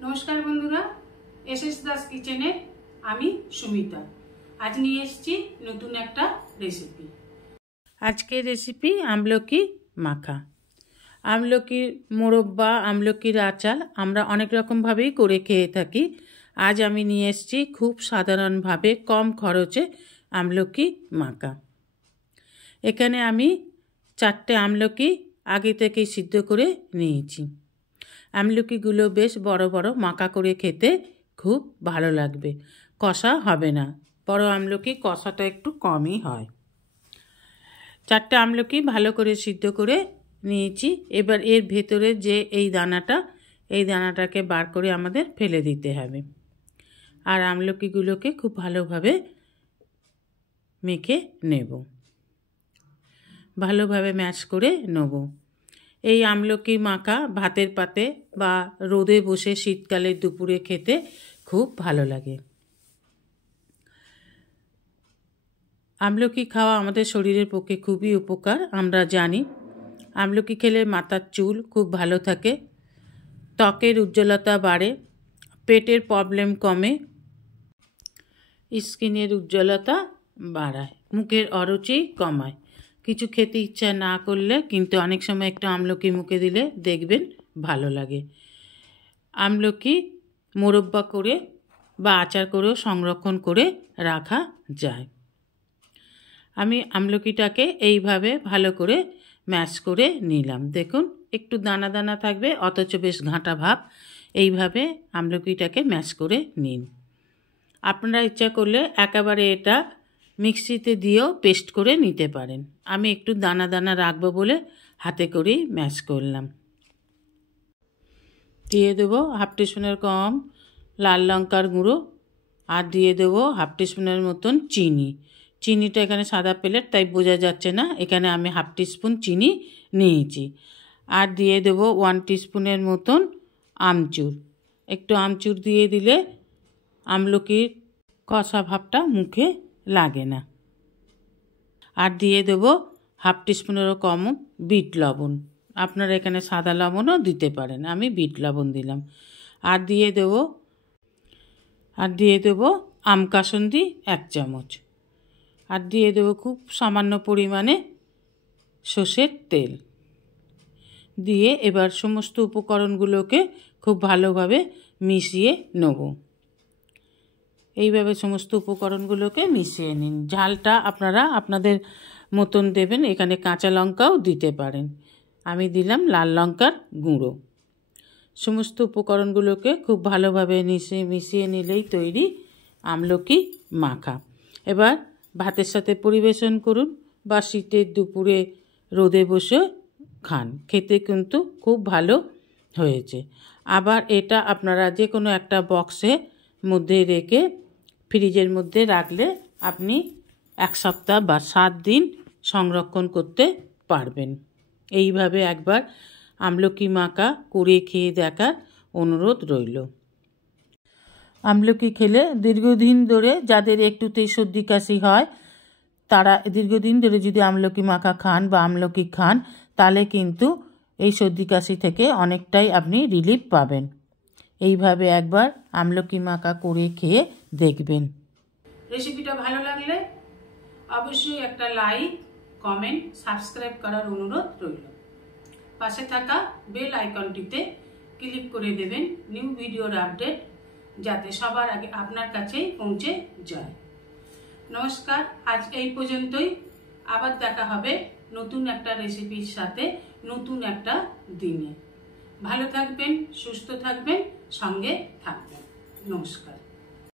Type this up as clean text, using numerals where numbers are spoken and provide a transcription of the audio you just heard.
नमस्कार बंधुरा एसएस दास किचेने आमी सुमिता आज निये एसेछि नतून एकटा रेसिपि। आजकेर रेसिपि আমলকি माखा। আমলকির মোরব্বা আমলকির আচার আমরা অনেক রকম ভাবেই করে খেয়ে থাকি। আজ আমি নিয়ে এসেছি খুব সাধারণভাবে কম খরচে আমলকি মাখা। এখানে আমি 4টে আমলকি আগে থেকেই সিদ্ধ করে নিয়েছি। আমলকিগুলো বেশ বড় বড় মাখা করে খেতে খুব ভালো লাগবে, কষা হবে না। বড় আমলকি কষাটা একটু কমই হয়। 4টে আমলকি ভালো করে সিদ্ধ করে নিয়েছি। এবার এর ভেতরে যে এই দানাটাকে বার করে আমাদের ফেলে দিতে হবে। আর আমলকিগুলোকে খুব ভালোভাবে মেখে নেব, ভালোভাবে ম্যাশ করে নেব। এই আমলকি মাখা ভাতের পাতে বা রোদে বসে শীতকালের দুপুরে খেতে খুব ভালো লাগে। আমলকি খাওয়া আমাদের শরীরের পক্ষে খুবই উপকার। আমরা জানি আমলকি খেলে মাথার চুল খুব ভালো থাকে, ত্বকের উজ্জ্বলতা বাড়ে, পেটের প্রবলেম কমে, স্কিনের উজ্জ্বলতা বাড়ায়, মুখের অরুচি কমায়। কিছু খেতে ইচ্ছা না করলে কিন্তু অনেক সময় একটু আমলকি মুখে দিলে দেখবেন ভালো লাগে। আমলকি মোরব্বা করে বা আচার করেও সংরক্ষণ করে রাখা যায়। আমি আমলকিটাকে এইভাবে ভালো করে ম্যাশ করে নিলাম। দেখুন একটু দানা দানা থাকবে অথচ বেশ ঘাঁটা ভাব। এইভাবে আমলকিটাকে ম্যাশ করে নিন। আপনারা ইচ্ছা করলে একেবারে এটা মিক্সিতে দিয়েও পেস্ট করে নিতে পারেন। আমি একটু দানা দানা রাখবো বলে হাতে করেই ম্যাশ করলাম। দিয়ে দেবো হাফ টিস্পুনের কম লাল লঙ্কার গুঁড়ো, আর দিয়ে দেবো হাফ টিস্পুনের মতন চিনি। চিনিটা এখানে সাদা প্লেট তাই বোঝা যাচ্ছে না, এখানে আমি হাফ টিস্পুন চিনি নিয়েছি। আর দিয়ে দেবো 1 টিস্পুনের মতন আমচুর। একটু আমচুর দিয়ে দিলে আমলকির কষা ভাবটা মুখে লাগে না। আর দিয়ে দেবো হাফ টিস্পুনেরও কম বিট লবণ। আপনারা এখানে সাদা লবণও দিতে পারেন, আমি বিট লবণ দিলাম। আর দিয়ে দেবো আম কাসুন্দি 1 চামচ। আর দিয়ে দেবো খুব সামান্য পরিমাণে সর্ষের তেল। দিয়ে এবার সমস্ত উপকরণগুলোকে খুব ভালোভাবে মিশিয়ে নেব। এইভাবে সমস্ত উপকরণগুলোকে মিশিয়ে নিন। ঝালটা আপনারা আপনাদের মতন দেবেন, এখানে কাঁচা লঙ্কাও দিতে পারেন। আমি দিলাম লাল লঙ্কার গুঁড়ো। সমস্ত উপকরণগুলোকে খুব ভালোভাবে মিশিয়ে নিলেই তৈরি আমলকি মাখা। এবার ভাতের সাথে পরিবেশন করুন বা শীতের দুপুরে রোদে বসে খান, খেতে কিন্তু খুব ভালো হয়েছে। আবার এটা আপনারা যে কোনো একটা বক্সে মধ্যে রেখে ফ্রিজের মধ্যে রাখলে আপনি 1 সপ্তাহ বা 7 দিন সংরক্ষণ করতে পারবেন। এইভাবে একবার আমলকি মাখা করে খেয়ে দেখার অনুরোধ রইল। আমলকি খেলে দীর্ঘদিন ধরে যাদের একটুতেই সর্দি কাশি হয়, তারা দীর্ঘদিন ধরে যদি আমলকি মাখা খান বা আমলকি খান তাহলে কিন্তু এই সর্দি কাশি থেকে অনেকটাই আপনি রিলিফ পাবেন। এইভাবে একবার আমলকি মাখা করে খেয়ে দেখবেন। রেসিপিটা ভালো লাগলে অবশ্যই একটা লাইক, কমেন্ট, সাবস্ক্রাইব করার অনুরোধ রইল। পাশে থাকা বেল আইকনটিতে ক্লিক করে দেবেন নিউ ভিডিওর আপডেট যাতে সবার আগে আপনার কাছেই পৌঁছে যায়। নমস্কার, আজ এই পর্যন্তই। আবার দেখা হবে নতুন একটা রেসিপির সাথে নতুন একটা দিনে। ভালো থাকবেন, সুস্থ থাকবেন, সঙ্গে থাকবেন। নমস্কার।